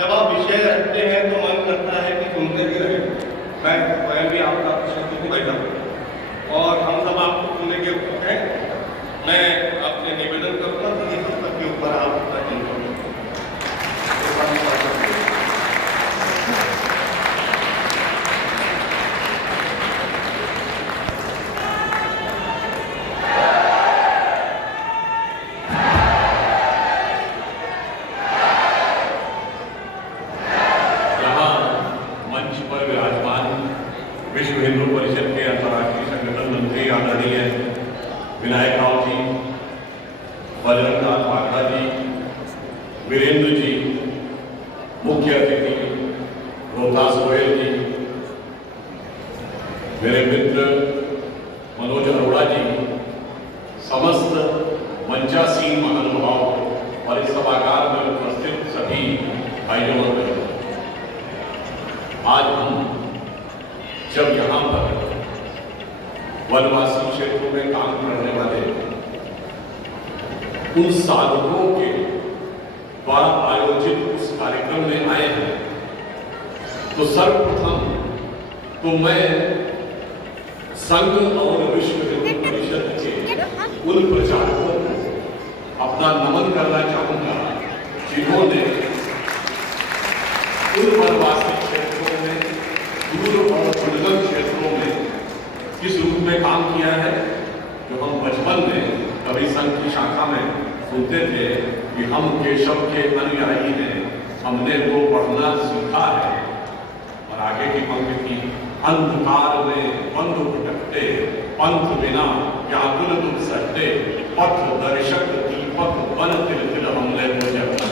जब आप विषय रखते हैं तो मन करता है कि सुनते ही रहे। मैं स्वयं भी आपका विषय सुन बैठा हूँ और हम सब आपको सुनने के उत्सुक हैं। मैं आपसे निवेदन करूँगा कि इस पुस्तक के ऊपर आप अपना चिंतन विश्व हिंदू परिषद के अंतर्राष्ट्रीय संगठन मंत्री आदरणीय विनायक राव जी, बजरंग दास बागड़ा जी, वीरेंद्र जी, मुख्य अतिथि रोहतास गोयल जी, मेरे मित्र मनोज अरोड़ा जी, समस्त मंचासीन महानुभाव और इस सभागार में उपस्थित सभी भाइयों और बहनों, आज हम जब यहाँ पर वनवासी क्षेत्रों में काम करने वाले उन साधकों के द्वारा आयोजित उस कार्यक्रम में आए हैं, तो सर्वप्रथम तो मैं संघ और विश्व हिंदू परिषद के उन प्रचारकों को अपना नमन करना चाहूंगा जिन्होंने उन वनवासी क्षेत्रों में, दूर और दुर्गम क्षेत्रों में किस रूप में काम किया है। जो हम बचपन में कभी संघ की शाखा में सुनते थे कि हम केशव के अनुयायी हैं, हमने वो पढ़ना सीखा है। और आगे की पंक्ति, अंधकार में बंधु भटकते, पंथ बिना व्याकुल दुख सहते, पथ दर्शक दीपक बन तिल तिल हमने वो जगना।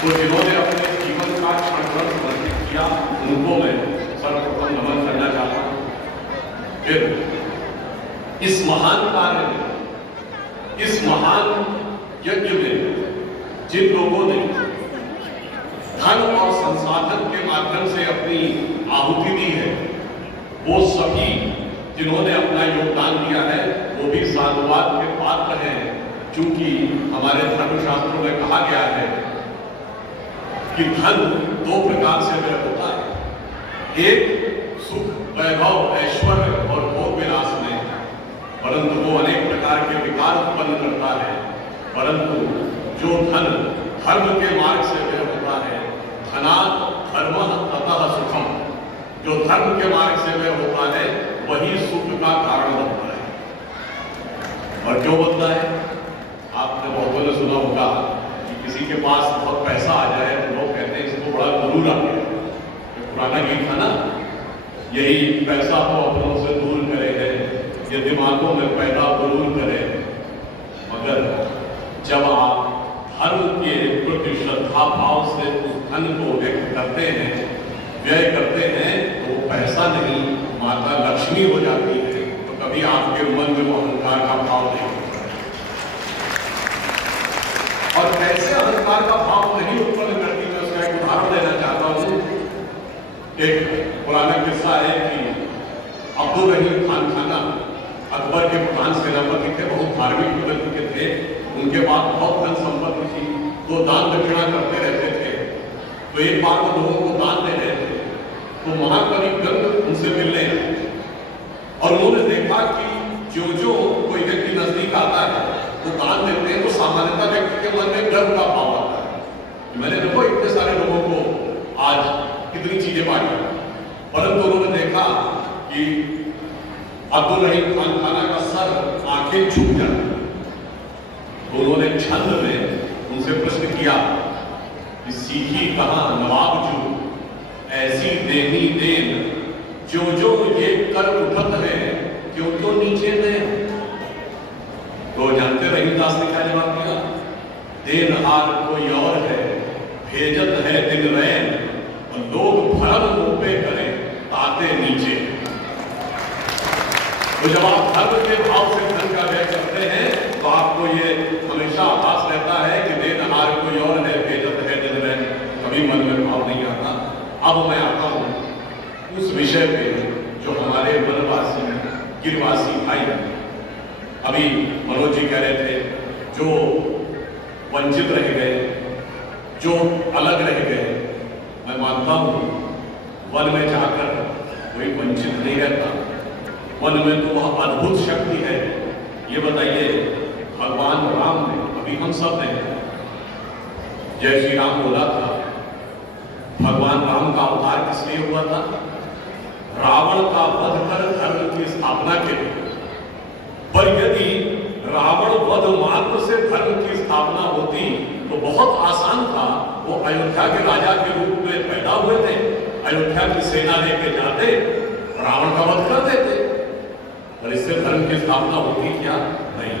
तो जिन्होंने अपने जीवन का क्षण समर्पित किया, उनको मैं सर्वप्रथम नमन करना चाहता हूं। फिर इस महान कार्य में, इस महान यज्ञ में जिन लोगों ने धन और संसाधन के माध्यम से अपनी आहुति दी है, वो सभी जिन्होंने अपना योगदान दिया है, वो भी साधुवाद के पात्र हैं। चूंकि हमारे धर्मशास्त्रों में कहा गया है कि धन दो प्रकार से व्यय होता है, एक सुख वैभव ऐश्वर्य और भोग विलास में, परंतु वो अनेक प्रकार के विकार उत्पन्न करता है। परंतु जो धन धर्म के मार्ग से व्यय होता है, धनात् धर्मः ततः सुखम, जो धर्म के मार्ग से व्यय होता है वही सुख का कारण बनता है। और क्यों बनता है? आपने बहुतों ने सुना होगा कि किसी के पास बहुत पैसा आ जाए तो लोग कहते हैं इसको बड़ा गुरूर आ गया। पुराना गीत था ना, यही पैसा तो अपनों से दूर करे है, ये दिमागों में पैदा गुरूर करे। मगर जब आप धर्म के प्रति श्रद्धा भाव से उस धन को व्यक्त करते हैं, व्यय करते हैं, तो वो पैसा नहीं माता लक्ष्मी हो जाती है। तो कभी आपके मन में वो अहंकार का भाव नहीं होता। और कैसे अहंकार का भाव नहीं उत्पन्न करती, मैं उसका एक उदाहरण देना चाहता हूं। एक पुराना किस्सा है कि अब्दुल रहीम खान खाना अकबर के प्रधान सेनापति थे, बहुत धार्मिक प्रवृत्ति के थे, उनके पास बहुत धन संपत्ति थी, तो दान दक्षिणा करते रहते थे। तो एक बार वो लोगों को दान दे रहे थे, तो महाकवि गंग उनसे मिलने आए और उन्होंने देखा कि जो जो कोई व्यक्ति नजदीक आता है तो दान देते हैं, तो सामान्यतः व्यक्ति के मन में गर्व का भाव आता है। मैंने देखो इतने सारे लोगों को आज कितनी चीजें बांटी, परंतु उन्होंने देखा कि अब्दुल रहीम खान खाना का सर आंखें झुक जाती। तो उन्होंने छंद में उनसे प्रश्न किया कि सीखी कहां नवाब जू, ऐसी देनी देन, जो जो ये कर उठत है, क्यों क्यों नीचे दें। तो जानते रहीमदास ने क्या जवाब दिया? देनहार कोई और है, भेजत है दिन रैन, लोग भरम मुंह करें ताते नीचे। तो जब आप धर्म के भाव से धन का व्यय करते हैं, तो आपको ये हमेशा आभास रहता है कि देनहार कोई और है, भेजत है दिन रैन, कभी मन में भाव नहीं आता। अब मैं आता हूं उस विषय पे जो हमारे वनवासी गिरवासी भाई हैं। अभी मनोज जी कह रहे थे जो वंचित रह गए, जो अलग रह गए, मैं मानता हूं वन में जाकर कोई वंचित नहीं रहता। वन में तो वह अद्भुत शक्ति है। ये बताइए, भगवान राम ने, अभी हम सब ने जय श्री राम बोला था, भगवान राम का अवतार किस लिए हुआ था? रावण का वध कर धर्म की स्थापना के लिए। पर यदि रावण वध मात्र से धर्म की स्थापना होती तो बहुत आसान था। वो अयोध्या के राजा के रूप में पैदा हुए थे, अयोध्या की सेना लेके जाते, रावण का वध कर देते। पर इससे धर्म की स्थापना होती क्या? नहीं।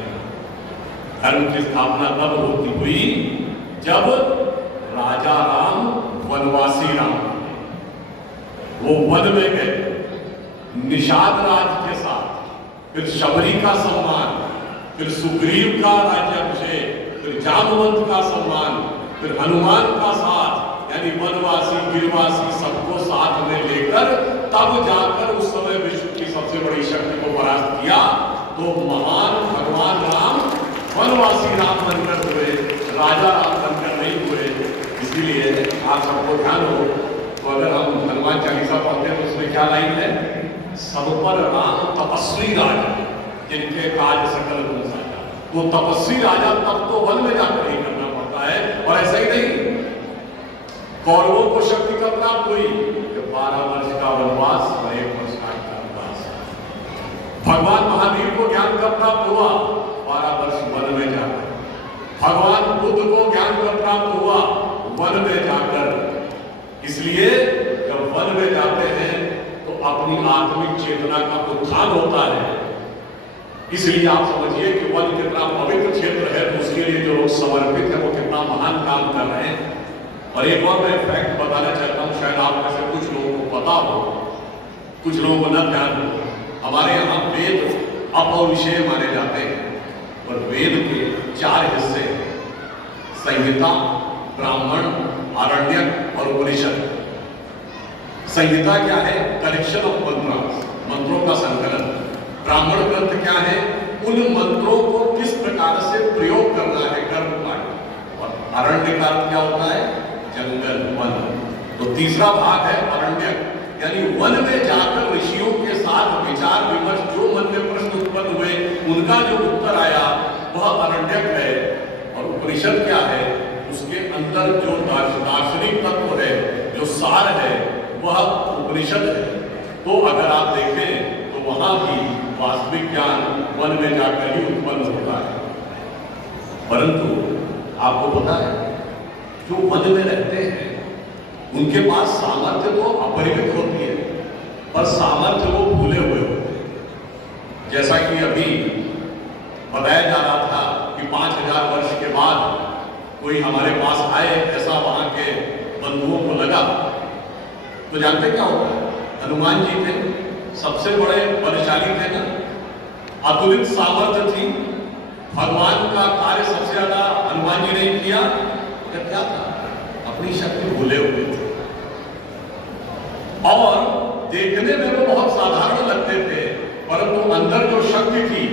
धर्म की स्थापना तब होती हुई जब राजा राम वनवासी राम, वो वन में गए निषाद राज के साथ, फिर शबरी का सम्मान, फिर सुग्रीव का राज्याभिषेक, फिर जामवंत का सम्मान, फिर हनुमान का साथ, यानी वनवासी गिरवासी सबको साथ में लेकर तब जाकर उस समय विश्व की सबसे बड़ी शक्ति को परास्त किया। तो महान भगवान राम वनवासी राम बनकर हुए, राजा राम बनकर नहीं हुए। इसीलिए आप सबको ध्यान हो, तो अगर हम हनुमान चालीसा पढ़ते हैं तो उसमें क्या लाइन है? सब पर राम तपस्वी राजा, जिनके काज सकल गुण साजा। वो तपस्वी राजा तब तो वन में जाकर ही करना पड़ता है। और ऐसा ही नहीं, कौरवों को शक्ति कब प्राप्त हुई? 12 वर्ष का वनवास और 1 वर्ष का अज्ञातवास। भगवान महावीर को ज्ञान कब प्राप्त हुआ? 12 वर्ष वन में जाकर। भगवान बुद्ध को ज्ञान कब प्राप्त हुआ? वन में जाकर। इसलिए जब वन में जाते हैं तो अपनी आत्मिक चेतना का उत्थान होता है। इसलिए आप समझिए कि वन कितना पवित्र क्षेत्र है, तो उसके लिए जो लोग समर्पित है वो कितना महान काम कर रहे हैं। और एक और मैं फैक्ट बताना चाहता हूँ, शायद आप में से कुछ लोगों को पता हो, कुछ लोगों को न ध्यान हो। हमारे यहाँ वेद अपौरुषेय माने जाते हैं और वेद के 4 हिस्से हैं, संहिता, ब्राह्मण, आरण्यक और उपनिषद। संहिता क्या है? कलेक्शन ऑफ मंत्रास, मंत्रों का संकलन। ब्राह्मण ग्रंथ क्या है? उन मंत्रों को किस प्रकार से प्रयोग करना है कर्म पाठ। और अरण्य का अर्थ क्या होता है? जंगल, वन। तो तीसरा भाग है अरण्यक, यानी वन में जाकर ऋषियों के साथ विचार विमर्श, जो मन में प्रश्न उत्पन्न हुए उनका जो उत्तर आया वह अरण्यक है। और उपनिषद क्या है? उसके अंदर जो दार्शनिक तत्व है, जो सार है, वह उपनिषद है। तो अगर आप देखें तो वहां भी वास्तविक ज्ञान वन में जाकर ही उत्पन्न होता है। परंतु आपको पता है, जो वन में रहते हैं उनके पास सामर्थ्य तो अपरिमित होती है, पर सामर्थ्य वो भूले हुए होते हैं। जैसा कि अभी बताया जा रहा था कि 5000 वर्ष के बाद कोई हमारे पास आए, ऐसा वहां के बंधुओं को लगा। तो जानते क्या होता है? हनुमान जी थे, सबसे बड़े बलशाली थे ना, अतुलित सामर्थ्य थी, भगवान का कार्य सबसे ज्यादा हनुमान जी ने किया। तो क्या था? अपनी शक्ति भूले हुए थे और देखने में वो बहुत साधारण लगते थे, परंतु अंदर जो शक्ति थी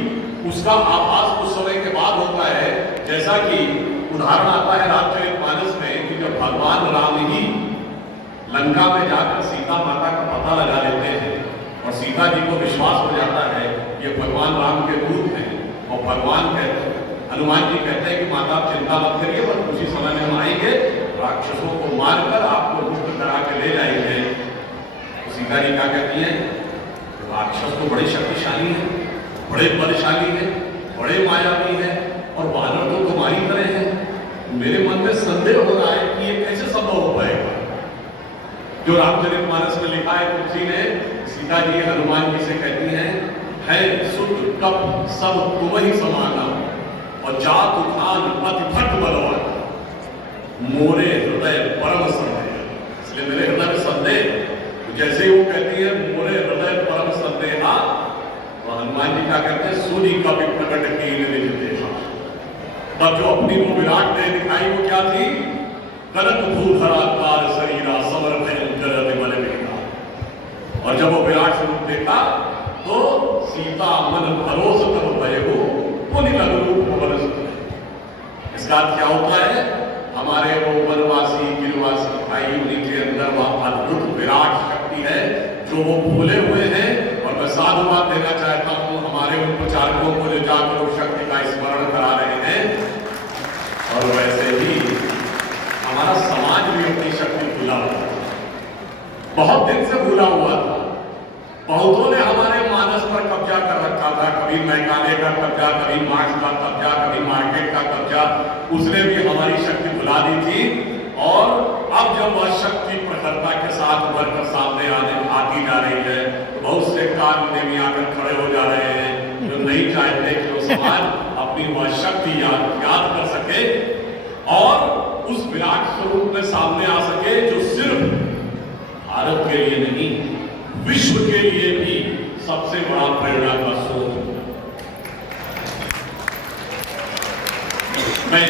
उसका आभास कुछ समय के बाद होता है। जैसा कि उदाहरण आता है रामचरितमानस में कि जब भगवान राम ही लंका में जाकर सीता माता का पता लगा लेते हैं और सीता जी को विश्वास हो जाता है ये भगवान राम के दूत हैं, और भगवान कहते, हनुमान जी कहते हैं कि माता आप चिंता मत करिए, बस उसी समय में हम आएंगे, राक्षसों को मारकर आपको रुष्ट करा के ले जाएंगे। तो सीता जी क्या कहती है? राक्षस तो बड़े शक्तिशाली हैं, बड़े बलशाली हैं, बड़े मायावी हैं, और वानर तो तुम्हारी तरह हैं। मेरे मन में संदेह हो रहा है कि ये कैसे संभव हो पाएगा। जो रामचरितमानस में लिखा है तुलसी ने, सीता जी हनुमान जी से कहती हैं, है सुत कप सब तुम ही समाना, और जात उठान अति भट बलवान, मोरे हृदय परम संदेह। इसलिए मेरे हृदय में संदेह, जैसे वो कहती है मोरे हृदय परम संदेहा, तो हनुमान जी क्या कहते हैं? सुनी कवि प्रकट की निज देखा। तब जो अपनी वो विराट देह दिखाई वो क्या थी? कनक भूधराकार शरीरा समर भयंकर अति बल बेटा। और जब वो विराट स्वरूप देखा तो सीता मन भरोस तब भय हो पुनि लघु रूप बरस। इसका क्या होता है? हमारे वो वनवासी गिरवासी भाई, उन्हीं के अंदर वह अद्भुत विराट शक्ति है जो वो भूले हुए हैं। और मैं साधुवाद देना चाहता हूँ हमारे उन प्रचारकों को जो जाकर उस शक्ति का स्मरण करा रहे हैं। और वैसे ही हमारा समाज भी अपनी शक्ति भूला हुआ है, बहुत दिन से भूला हुआ था। बहुतों ने हमारे मानस पर कब्जा कर रखा था, कभी मेघालय का कब्जा, कभी मार्क्स का कब्जा, कभी मार्केट का कब्जा, उसने भी हमारी शक्ति भुला दी थी। और अब जब वह शक्ति प्रखरता के साथ उभर कर सामने आती जा रही है तो बहुत से कार्य में आकर खड़े हो जा रहे हैं जो नहीं चाहते कि वो समाज अपनी वह शक्ति याद कर सके और उस विराट स्वरूप में सामने आ सके जो सिर्फ भारत के लिए नहीं, विश्व के लिए भी सबसे बड़ा प्रेरणा का स्रोत है। मैं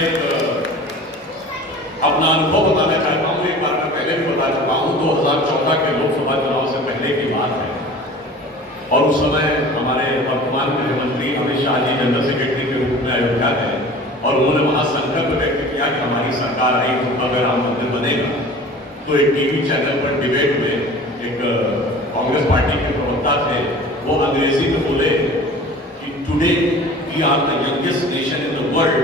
अपना अनुभव बताना चाहता हूं। एक बार मैं पहले भी बता चुका हूं, 2014 के लोकसभा चुनाव से पहले की बात है और उस समय हमारे वर्तमान गृहमंत्री अमित शाह जी जनरल सेक्रेटरी के रूप में अयोध्या गए और उन्होंने वहां संकल्प व्यक्त किया कि हमारी सरकार आई तो अगर राम मंदिर बनेगा। तो एक टीवी चैनल पर डिबेट में एक कांग्रेस पार्टी के प्रवक्ता थे, वो अंग्रेजी में बोले कि today we are the youngest nation in the world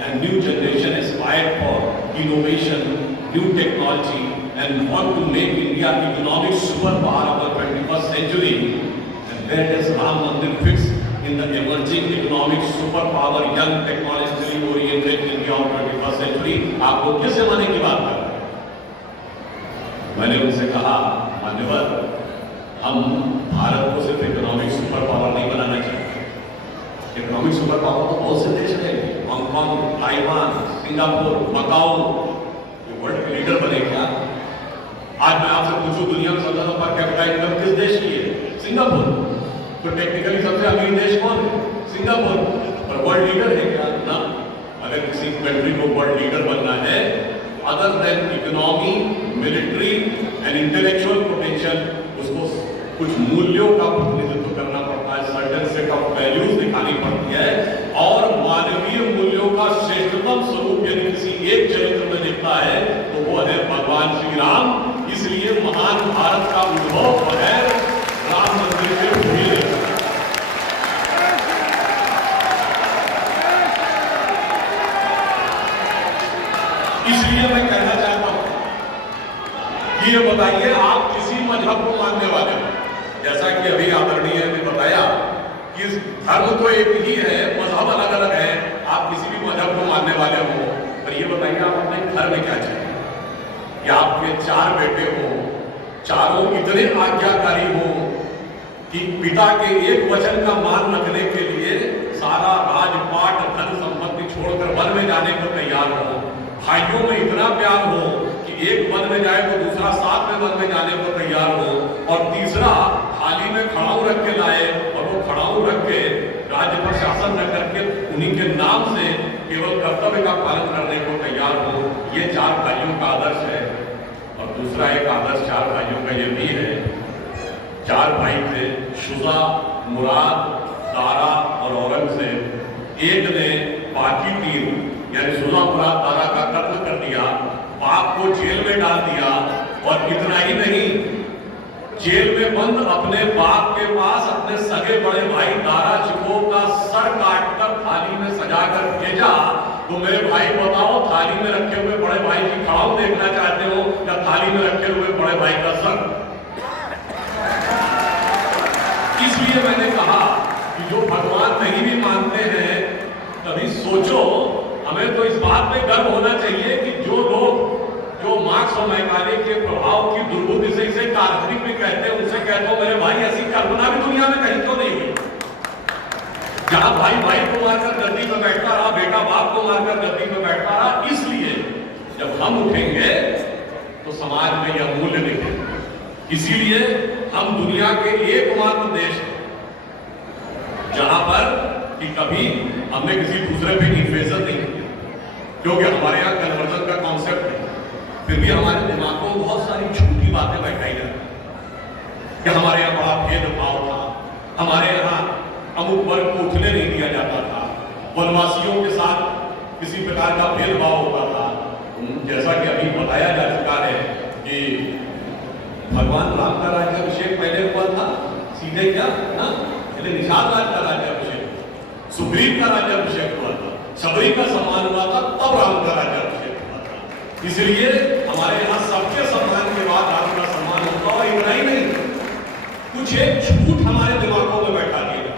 and new generation aspire for innovation, new technology and want to make India economic super power of the 21st century and that is Ram Mandir fix in the emerging economic super power young technologically oriented India of 21st century। आप लोग किस जमाने की बात कर रहे हैं? मैंने उनसे कहा, मान्यवर, हम भारत को सिर्फ इकोनॉमिक सुपर पावर नहीं बनाना चाहते। इकोनॉमिक सुपर पावर तो बहुत से देश हैं, हांगकांग, ताइवान, सिंगापुर, मकाऊ, ये वर्ल्ड के लीडर बने क्या? आज मैं आपसे पूछूं दुनिया में सबसे ज्यादा पर कैपिटा इनकम किस देश की है? सिंगापुर। तो टेक्निकली सबसे अमीर देश कौन है? सिंगापुर। पर वर्ल्ड लीडर है क्या? ना। अगर किसी कंट्री को वर्ल्ड लीडर बनना है, other than economy, military and intellectual potential, उसको कुछ मूल्यों का प्रतिनिधित्व करना पड़ता है, सर्टेन सेट ऑफ वैल्यूज दिखानी पड़ती है और मानवीय मूल्यों का श्रेष्ठतम स्वरूप यदि किसी एक चरित्र में दिखता है तो वो है भगवान श्री राम। इसलिए महान भारत का उद्भव बगैर राम मंदिर के भूमि है। इसलिए मैं कहना चाहता हूं कि ये बताइए आप किसी मजहब को मानने वाले हो? जैसा कि अभी आदरणीय ने बताया कि धर्म तो एक ही है, मजहब अलग अलग है, आप किसी भी मजहब को मानने वाले हो। पर ये बताइए आप अपने घर में क्या चाहिए कि आपके 4 बेटे हो, चारों इतने आज्ञाकारी हो कि पिता के एक वचन का मान रखने के लिए सारा राजपाट धन संपत्ति छोड़कर वन में जाने को तैयार हो, भाइयों में इतना प्यार हो कि एक वन में जाए तो दूसरा साथ में वन में जाने को तैयार हो और तीसरा थाली में खड़ाऊ रख के लाए और वो खड़ाऊ रख के राज्य पर शासन न करके उन्हीं के नाम से केवल कर्तव्य का पालन करने को तैयार हो। ये 4 भाइयों का आदर्श है। और दूसरा एक आदर्श 4 भाइयों का ये भी है, 4 भाई थे, शुजा, मुराद, दारा और औरंगजेब। एक ने बाकी 3 यानी शुजा, मुराद, दारा का कत्ल कर दिया, बाप को जेल में डाल दिया और इतना ही नहीं, जेल में बंद अपने बाप के पास अपने सगे बड़े भाई दारा चिको का सर काटकर थाली में सजाकर भेजा। तो मेरे भाई बताओ, थाली में रखे हुए बड़े भाई की खड़ाऊ देखना चाहते हो या थाली में रखे हुए बड़े भाई का सर? इसलिए मैंने कहा कि जो भगवान नहीं भी मानते हैं, कभी सोचो, हमें तो इस बात पे गर्व होना चाहिए कि जो लोग जो मार्क्स और मैकाले के प्रभाव की दुर्बुद्धि से इसे काल्पनिक भी कहते हैं, उनसे कहते हो मेरे भाई ऐसी कल्पना भी दुनिया में कहीं तो नहीं हुई जहां भाई भाई को मारकर गद्दी में बैठता रहा, बेटा बाप को मारकर गद्दी में बैठता रहा। इसलिए जब हम उठेंगे तो समाज में यह मूल्य दिखेंगे। इसीलिए हम दुनिया के एकमात्र देश हैं जहां पर कि कभी हमने किसी दूसरे पे इन्वेजन नहीं किया, क्योंकि हमारे यहाँ कन्वर्जन का कॉन्सेप्ट नहीं। फिर भी हमारे दिमागों में बहुत सारी झूठी बातें बैठाई जाती कि हमारे यहाँ बड़ा भेदभाव था, हमारे यहाँ अमुक वर्ग को उठने नहीं दिया जाता था, वनवासियों के साथ किसी प्रकार का भेदभाव होता था, जैसा कि अभी बताया जा चुका है कि भगवान राम का राज्याभिषेक पहले हुआ था, सीधे क्या ना, निषाद राज का राज्याभिषेक, सुग्रीव का राज्याभिषेक हुआ था, शबरी का सम्मान हुआ था, तब राम का राज्याभिषेक हुआ था। इसलिए हमारे यहाँ सबके सम्मान के बाद राम का सम्मान होगा। और इतना ही नहीं, कुछ एक झूठ हमारे दिमागों में बैठा दिया।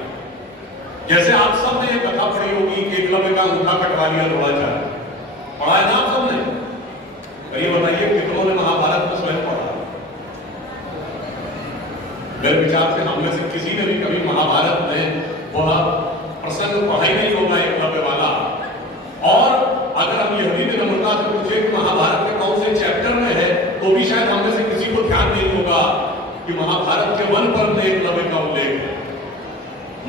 जैसे आप सब ने कथा पढ़ी होगी कि एकलव्य का अंगूठा कटवा लिया द्रोणाचार्य, पढ़ा है ना आप सबने? ये बताइए कितनों ने महाभारत को स्वयं पढ़ा? मेरे विचार से हम में से किसी ने भी कभी महाभारत में वह प्रसंग पढ़ा ही नहीं होगा एकलव्य वाला। और अगर हम यह भी विनम्रता से पूछे कि महाभारत के कौन से चैप्टर में है, तो भी शायद हम में से किसी को ध्यान नहीं होगा कि महाभारत के वन पर्व में एकलव्य का उल्लेख है।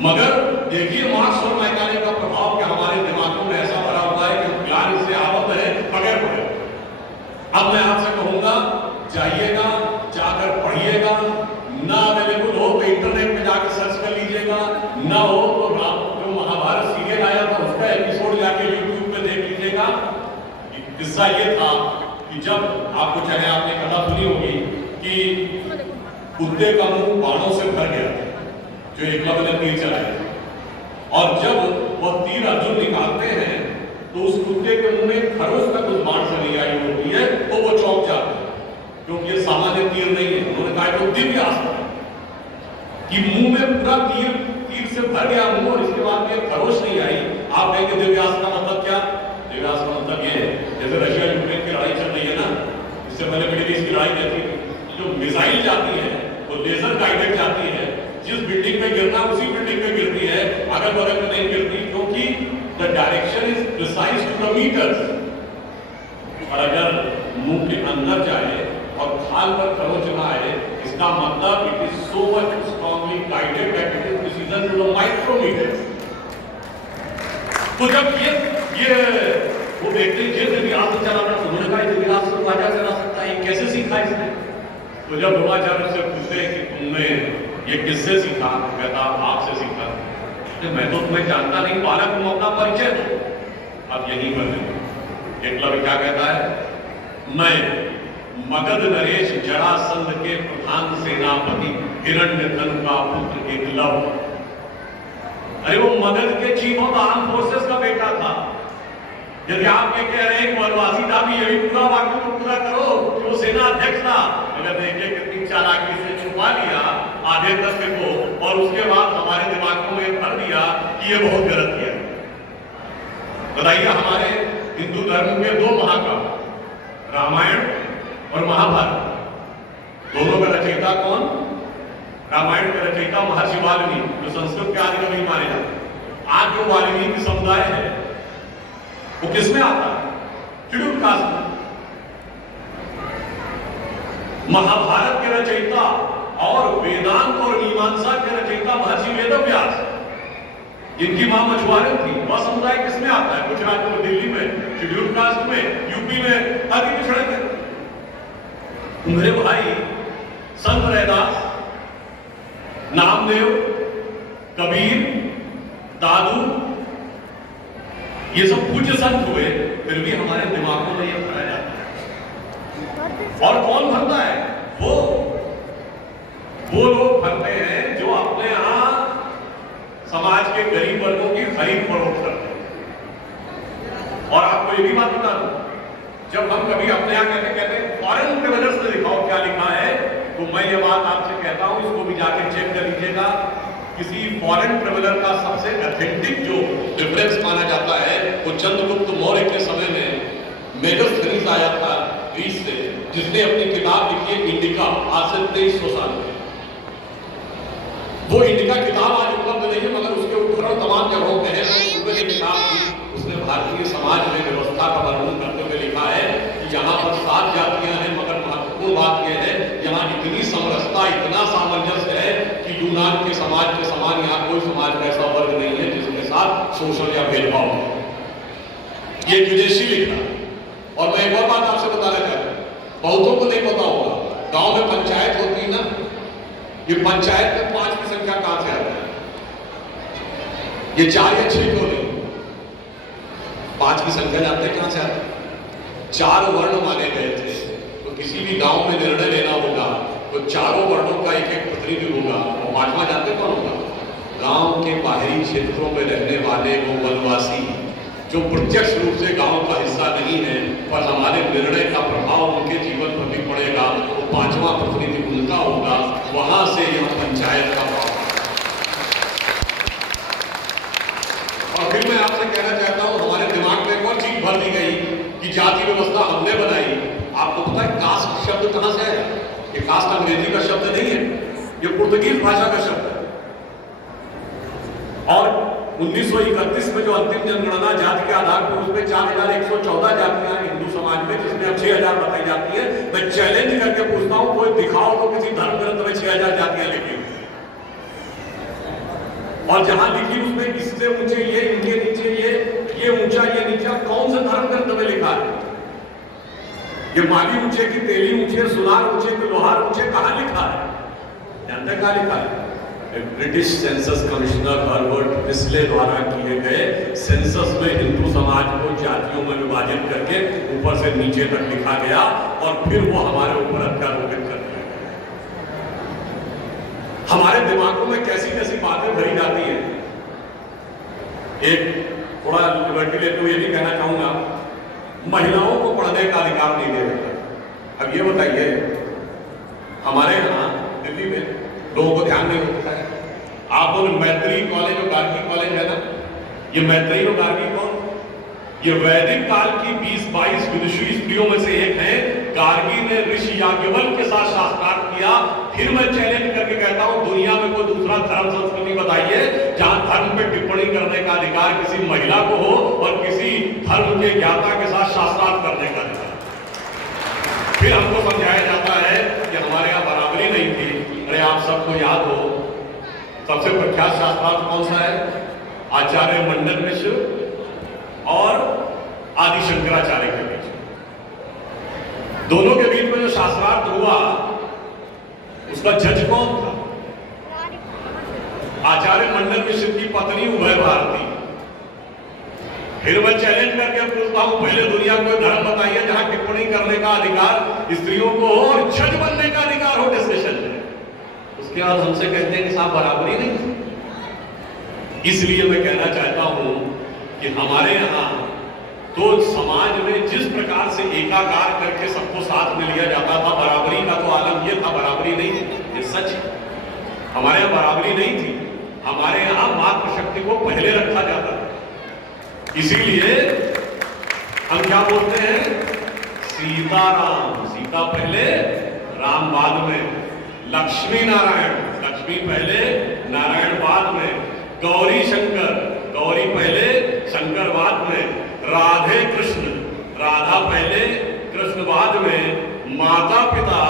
मगर देखिए मार्क्स और मैकाले का प्रभाव कि हमारे दिमागों में ऐसा भरा हुआ है कि ज्ञान इससे आबद्ध है बगैर पढ़े। अब मैं आपसे कहूंगा, जाइएगा, जाकर पढ़िएगा, ना अवेलेबल हो तो इंटरनेट पे जाकर सर्च कर लीजिएगा, ना हो तो जो महाभारत सीरियल आया था उसका एपिसोड जाके यूट्यूब पे देख लीजिएगा। किस्सा ये था कि जब आपको चाहे आपने कथा सुनी होगी कि कुत्ते का मुंह बाणों से भर गया जो एकलव्य ने तीर चलाए, और जब वह तीर अर्जुन निकालते हैं तो उस कुत्ते के मुंह में खरोच तक उस बाण से नहीं आई होती है, तो वो चौंक जाते हैं क्योंकि ये सामान्य तीर नहीं है। उन्होंने कहा कि दिव्य अस्त्र कि मुंह में पूरा तीर से भर गया मुंह, और इसके बाद में खरोच नहीं आई। आप कहेंगे दिव्यास्त्र का मतलब क्या? दिव्यास्त्र का मतलब ये है जैसे रशिया यूक्रेन की लड़ाई चल रही है ना, इससे पहले मिडिल ईस्ट की लड़ाई कहती है, जो मिसाइल जाती है वो लेजर गाइडेड जाती है, जिस बिल्डिंग में गिरना उसी बिल्डिंग में गिरती है, अगल बगल में नहीं गिरती, क्योंकि the direction is precise to the meters. और अगर मुंह के अंदर जाए और खाल पर खरोच ना आए, इसका मतलब it is so much strongly guided that it is precision to the micrometre. तो जब ये वो देखते हैं जैसे दिव्यास्त्र चलाना, उन्होंने कहा दिव्यास्त्र राजा चला सकता है, कैसे सीखा इसने? तो जब द्रोणाचार्य से पूछते कि तुमने ये किससे सीखा, कहता आपसे सीखा। तो मैं तो तुम्हें जानता नहीं, बालक तुम अपना परिचय दो। अब यहीं पर एकलव्य क्या कहता है? मैं मगध नरेश जरासंध के प्रधान सेनापति हिरण्यधनु का पुत्र एकलव्य। अरे वो मगध के चीफ ऑफ आर्म फोर्सेस का बेटा था। यदि आप ये कह रहे हैं कि वनवासी था, भी यही पूरा वाक्य को पूरा करो कि वो सेना अध्यक्ष था। अगर देखिए कितनी चालाकी से छुपा लिया आधे तथ्य को, और उसके बाद हमारे दिमागों में भर दिया कि ये बहुत गलत किया। बताइए, हमारे हिंदू धर्म के दो महाकाव्य रामायण और महाभारत, दोनों का रचयिता कौन? रामायण का रचयिता महर्षि वाल्मीकि, जो संस्कृत के आदि कवि माने जाते। आज जो वाल्मीकि समुदाय है वो किसमें आता है? शेड्यूल कास्ट में। महाभारत के रचयिता और वेदांत और मीमांसा के रचयिता महर्षि वेदव्यास, जिनकी मां मछुआरे थी, वह समुदाय किसमें आता है? कुछ राज्यों में, दिल्ली में शेड्यूल कास्ट में, यूपी में अति पिछड़े थे। मेरे भाई संत रैदास, नामदेव, कबीर, दादू, ये सब पूज्य संत हुए, फिर भी हमारे दिमागों में ये भरा जाता है। और कौन भरता है? वो लोग भरते हैं जो अपने यहां समाज के गरीब वर्गों की खरीद फरोख्त करते हैं। और आपको ये भी बात बता दूं, जब हम कभी अपने यहाँ कहते फॉरेन ट्रेवलर्स ने दिखाओ क्या लिखा है, तो मैं ये बात आपसे कहता हूं, इसको भी जाके चेक कर लीजिएगा। किसी फॉरेन ट्रेवलर का सबसे ऑथेंटिक जो रेफरेंस माना जाता है वो चंद्रगुप्त मौर्य के समय में मेगास्थनीज आया था ग्रीस से, जिसने अपनी किताब लिखी है इंडिका, आज से 2300 साल पहले। वो इंडिका किताब आज उपलब्ध नहीं है, मगर उसके उपकरण तमाम जगहों पे है। उसने किताब की, उसने भारतीय समाज में व्यवस्था का वर्णन करते हुए लिखा है कि यहाँ पर 7 जातियां हैं, मगर महत्वपूर्ण बात यह है यहाँ इतनी समरसता, इतना सामंजस्य है कि यूनान के समाज के समान यहाँ कोई समाज का ऐसा वर्ग नहीं है जिसके साथ शोषण या भेदभाव हो। ये विदेशी लिखा। और मैं एक और बात आपसे बताना चाहता हूँ, बहुतों को नहीं पता होगा, गांव में पंचायत होती है ना, ये पंचायत में 5 की संख्या कहां से आती है? ये 4 या 6 क्यों नहीं, 5 की संख्या जानते हैं कहां से आती है? 4 वर्ण माने गए थे। तो किसी भी गांव में निर्णय लेना होगा तो चारों वर्णों का एक एक प्रतिनिधि होगा। और 5वां जानते कौन होगा? गांव के बाहरी क्षेत्रों में रहने वाले वो वनवासी जो प्रत्यक्ष रूप से गांव का हिस्सा नहीं है, पर हमारे निर्णय का प्रभाव उनके जीवन पर भी पड़ेगा। वो 5वां प्रतिनिधि उनका होगा। वहां से यह पंचायत का भाव। और फिर मैं आपसे कहना चाहता हूं, हमारे दिमाग में एक और चीज भर दी गई कि जाति व्यवस्था हमने बनाई। आपको पता है कास्ट शब्द कहां से है? ये कास्ट अंग्रेजी का शब्द नहीं है, ये पुर्तगीज भाषा का शब्द है। और 1931 में जो अंतिम जनगणना जाति के आधार पर, उसमें 4114 जातियां हिंदू समाज में, जिसमें अब 6000 बताई जाती है। मैं चैलेंज करके पूछता हूं, कोई दिखाओ तो किसी धर्म ग्रंथ में 6000 जातियां लिखी हुई, और जहां लिखी उसमें इससे ऊंचे ये, इनके नीचे ये ऊंचा ये नीचा, कौन सा धर्म ग्रंथ में लिखा है? ये माली ऊंचे की तेली ऊंचे, सुनार ऊंचे की लोहार ऊंचे, कहां लिखा है? जानते कहां लिखा है? British census commissioner Herbert Presley द्वारा किए गए सेंसस में हिंदू समाज को जातियों में विभाजित करके ऊपर से नीचे तक लिखा गया, और फिर वो हमारे ऊपर अत्यारोपित कर दिया गया। हमारे दिमागों में कैसी कैसी बातें भरी जाती हैं। एक थोड़ा लिबर्टी लेते हुए ये भी कहना चाहूंगा, महिलाओं को पढ़ने का अधिकार नहीं दे रहे। अब ये बताइए, हमारे यहाँ दिल्ली में लोगों को ध्यान नहीं होता है। आप बोले मैत्री कॉलेज और गार्गी कॉलेज है ना, ये मैत्री और गार्गी कौन? ये वैदिक काल की 20-22 विदुषी स्त्रियों में से एक है। गार्गी ने ऋषि याज्ञवल्क्य के साथ शास्त्रार्थ किया। फिर मैं चैलेंज करके कहता हूं, दुनिया में कोई दूसरा धर्म संस्कृति बताइए जहां धर्म पे टिप्पणी करने का अधिकार किसी महिला को हो और किसी धर्म के ज्ञाता के साथ शास्त्रार्थ करने का अधिकार। फिर हमको समझाया जाता है कि हमारे यहाँ बराबरी नहीं थी। अरे आप सबको याद हो, सबसे प्रख्यात शास्त्रार्थ कौन सा है? आचार्य मंडन मिश्र और आदि शंकराचार्य के बीच, दोनों के बीच में जो शास्त्रार्थ हुआ उसका जज कौन था? आचार्य मंडन मिश्र की पत्नी उभय भारती। फिर मैं चैलेंज करके पूछता हूं, पहले दुनिया को धर्म बताइए जहां टिप्पणी करने का अधिकार स्त्रियों को हो और जज बनने का अधिकार हो डिस्कशन में। उसके बाद हमसे कहते हैं कि साहब बराबरी नहीं। इसलिए मैं कहना चाहता हूं कि हमारे यहाँ तो समाज में जिस प्रकार से एकाकार करके सबको साथ में लिया जाता था, बराबरी का तो आलम ये था, बराबरी नहीं थी। ये सच है, हमारे यहाँ बराबरी नहीं थी। हमारे यहाँ मातृशक्ति को पहले रखा जाता था। इसीलिए हम क्या बोलते हैं? सीताराम, सीता पहले राम बाद में। लक्ष्मी नारायण, लक्ष्मी पहले नारायण बाद में। गौरी शंकर, गौरी पहले शंकर बाद में। राधे कृष्ण, राधा पहले कृष्ण बाद में। माता पिता,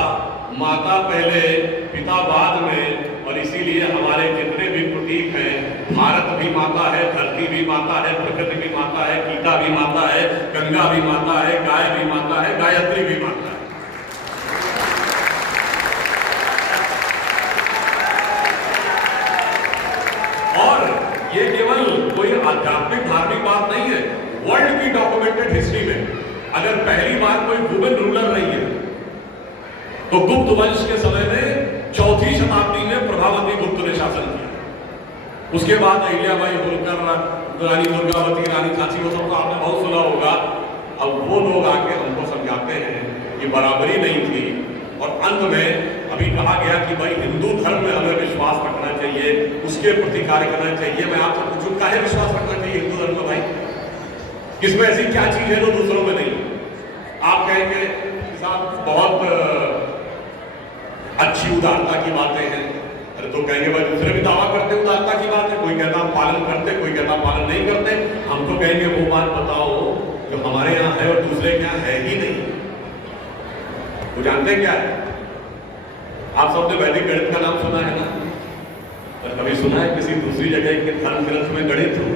माता पहले पिता बाद में। और इसीलिए हमारे जितने भी प्रतीक हैं, भारत भी माता है, धरती भी माता है, प्रकृति भी माता है, गीता भी माता है, गंगा भी माता है, गाय भी माता है, गायत्री भी माता है। और ये केवल कोई आध्यात्मिक धार्मिक बात नहीं है। वर्ल्ड की डॉक्यूमेंटेड हिस्ट्री में अगर पहली बार कोई वुमेन रूलर रही है तो गुप्त वंश के समय में 4वीं शताब्दी में प्रभावती गुप्त ने शासन किया। उसके बाद अहिल्याबाई होलकर, रानी दुर्गावती, रानी झांसी, वो सब तो आपने बहुत सुना होगा। अब वो लोग आके हमको समझाते हैं कि बराबरी नहीं थी। और अंत में अभी कहा गया कि भाई हिंदू धर्म में हमें विश्वास रखना चाहिए, उसके प्रति कार्य करना चाहिए। मैं आपसे पूछूं, काहे विश्वास रखना चाहिए हिंदू धर्म में? भाई इसमें ऐसी क्या चीज है जो दूसरों में नहीं? आप कहेंगे साहब बहुत अच्छी उदारता की बातें हैं। अरे तो कहेंगे भाई दूसरे भी दावा करते उदारता की बात है। कोई कहता पालन करते, कोई कहता पालन नहीं करते। हम तो कहेंगे वो बात बताओ जो हमारे यहाँ है और दूसरे के यहाँ है ही नहीं। वो जानते क्या है? आप सबने वैदिक गणित का नाम सुना है ना? और कभी सुना है किसी दूसरी जगह के धर्म ग्रंथ में गणित हो?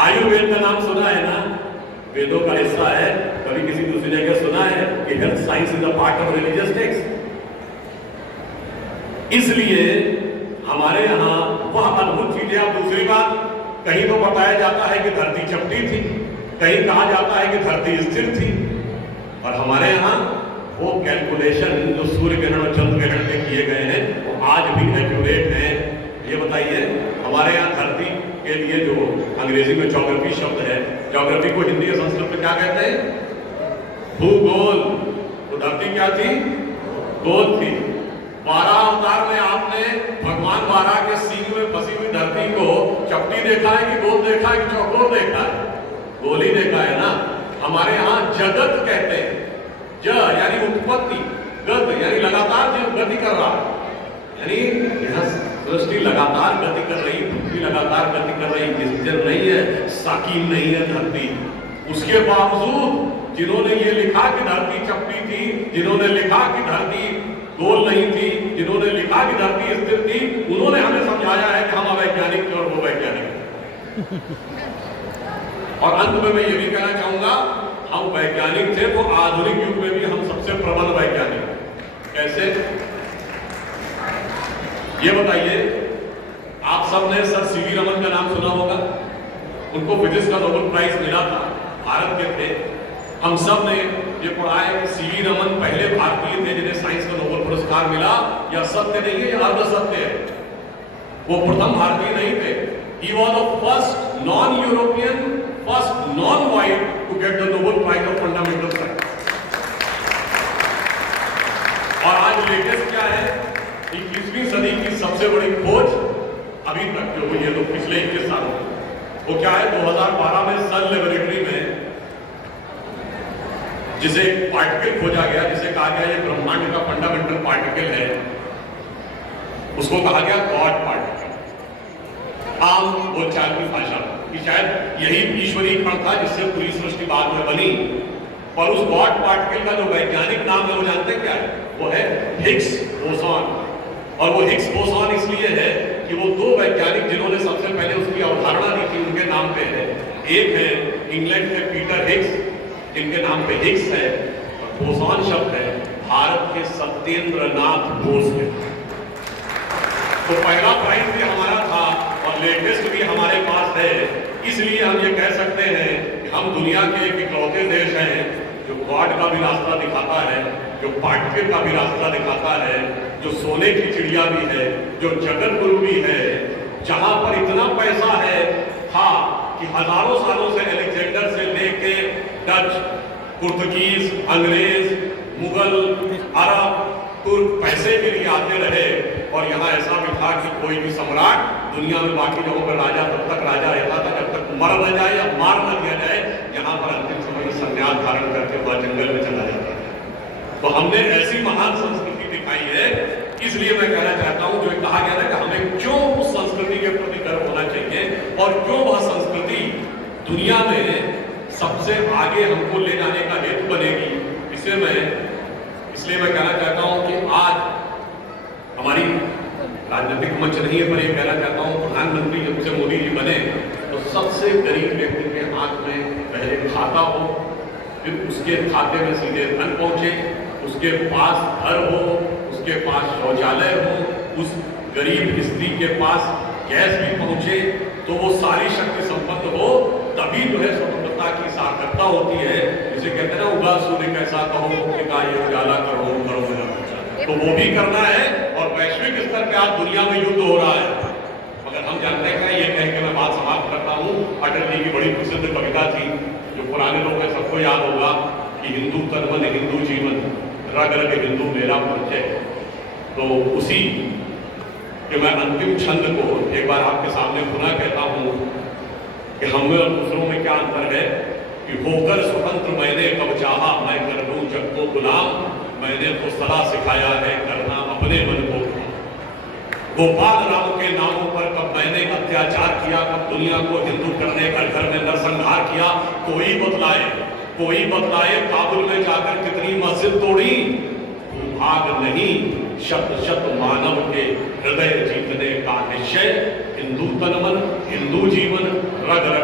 आयुर्वेद का नाम सुना है ना? वेदों का हिस्सा है। कभी किसी दूसरी जगह सुना है कि health science is a part of religious text? इसलिए हमारे यहाँ वह अद्भुत चीजें। अब दूसरी बात, कहीं तो बताया जाता है कि धरती चपटी थी, कहीं कहा जाता है कि धरती स्थिर थी, और हमारे यहाँ वो कैलकुलेशन जो सूर्य ग्रहण और चंद्र ग्रहण में किए गए हैं वो आज भी एक्यूरेट हैं। ये बताइए, हमारे यहाँ धरती के लिए जो अंग्रेजी में ज्योग्राफी शब्द है, ज्योग्राफी को हिंदी और संस्कृत में क्या कहते हैं? भूगोल। तो धरती क्या थी? गोल थी। 12 अवतार में आपने भगवान बारह के सींग में फंसी हुई धरती को चपटी देखा है कि गोल देखा है कि चौकोर देखा है? गोल ही देखा है ना। हमारे यहाँ जगत कहते हैं, ज यानी उत्पत्ति, गत यानी लगातार जो गति कर रहा है, यानी यह सृष्टि लगातार गति कर रही, पृथ्वी लगातार गति कर रही, स्थिर नहीं है, साकीन नहीं है धरती। उसके बावजूद जिन्होंने ये लिखा कि धरती चपटी थी, जिन्होंने लिखा कि धरती गोल नहीं थी, जिन्होंने लिखा कि धरती स्थिर थी, उन्होंने हमें समझाया है कि हम अवैज्ञानिक थे और वो वैज्ञानिक। और अंत में मैं ये भी कहना चाहूंगा, हम वैज्ञानिक थे तो आधुनिक युग में भी हम सबसे प्रबल वैज्ञानिक। कैसे? ये बताइए, आप सबने सर सीवी रमन का नाम सुना होगा। उनको फिजिक्स का नोबेल प्राइज मिला था, भारत के थे। हम सब ने ये पढ़ा है कि सीवी रमन पहले भारतीय थे जिन्हें साइंस का नोबेल पुरस्कार मिला। यह सत्य नहीं है, यह अर्ध सत्य है। वो प्रथम भारतीय नहीं थे। He was the first non-European, first non-white to get the Nobel Prize of Fundamental Science. और आज लेटेस्ट क्या है? 21वीं सदी की सबसे बड़ी खोज अभी तक जो हुई है, तो पिछले 21 सालों में, वो क्या है? 2012 में सन लेबोरेटरी में जिसे पार्टिकल खोजा गया, जिसे कहा गया ये ब्रह्मांड का फंडामेंटल पार्टिकल है, उसको कहा गया गॉड पार्टिकल। आम बोलचाल की भाषा कि शायद यही ईश्वरीय कण था जिससे पूरी सृष्टि बाद में बनी। और उस गॉड पार्टिकल का जो वैज्ञानिक नाम है वो जानते हैं क्या है? वो है हिग्स बोसॉन। और वो हिग्स बोसॉन इसलिए है कि वो दो वैज्ञानिक जिन्होंने सबसे पहले उसकी अवधारणा दी थी, उनके नाम पे है। एक है इंग्लैंड के पीटर हिग्स, जिनके नाम पे हिग्स है, और बोसॉन शब्द है भारत के सत्येंद्र नाथ बोस के। तो पहला प्राइज भी हमारा था और लेटेस्ट भी हमारे पास है। इसलिए हम ये कह सकते हैं कि हम दुनिया के एक इकलौते देश हैं जो गॉड का भी रास्ता दिखाता है, जो पार्टिकल का भी रास्ता दिखाता है, जो सोने की चिड़िया भी है, जो जगत गुरु भी है, जहां पर इतना पैसा है कि हजारों सालों से अलेक्जेंडर से लेके डच, पुर्तगीज, अंग्रेज, मुगल, अरब, तुर्क पैसे के लिए आते रहे। और यहाँ ऐसा भी था कि कोई भी सम्राट दुनिया में बाकी जगहों पर राजा तब तक राजा रहता था जब तक मर न जाए या मार न दिया जाए। यहाँ पर अंतिम समय में संन्यास धारण करके वह जंगल में चला जाता है। तो हमने ऐसी महान संस्कृति दिखाई है। इसलिए मैं कहना चाहता हूँ, जो कहा गया था कि हमें क्यों उस संस्कृति के प्रति गर्व होना चाहिए और क्यों वह संस्कृति दुनिया में सबसे आगे हमको ले जाने का हेतु बनेगी, इसलिए मैं कहना चाहता हूं कि आज हमारी राजनीतिक मंच नहीं है, पर यह कहना चाहता हूं, प्रधानमंत्री जब से मोदी जी बने तो सबसे गरीब व्यक्ति के हाथ में पहले खाता हो, फिर उसके खाते में सीधे धन पहुंचे, उसके पास घर हो, उसके पास शौचालय हो, उस गरीब स्त्री के पास गैस भी पहुंचे, तो वो सारी शक्ति संपन्न हो, तभी जो है स्वतंत्रता की सार्थकता होती है। जिसे कहते हैं ना, उगा सूर्य कैसा कहो कि का ये उजाला करो करो मेरा बच्चा, तो वो भी करना है। और वैश्विक स्तर पे आज दुनिया में युद्ध हो रहा है, मगर हम जानते हैं, ये कह के मैं बात समाप्त करता हूँ। अटल जी की बड़ी प्रसिद्ध कविता थी, जो पुराने लोग हैं सबको याद होगा कि हिंदू तन मन हिंदू जीवन, रग रग हिंदू मेरा परिचय। तो उसी कि मैं अंतिम छंद को एक बार आपके सामने पुनः कहता हूं कि हम में और दूसरों में क्या अंतर है कि होकर स्वतंत्र मैंने कब चाहा मैं कर दूं जग को गुलाम, मैंने तो सदा सिखाया है करना अपने मन को। गोपाल राम के नामों पर कब मैंने अत्याचार किया, कब दुनिया को हिंदू करने घर घर में नरसंहार किया, कोई बतलाए काबुल में जाकर कितनी मस्जिद तोड़ी, भाग नहीं शत शत मानव के हृदय जीतने का निश्चय, हिंदू तन मन हिंदू जीवन, रग रग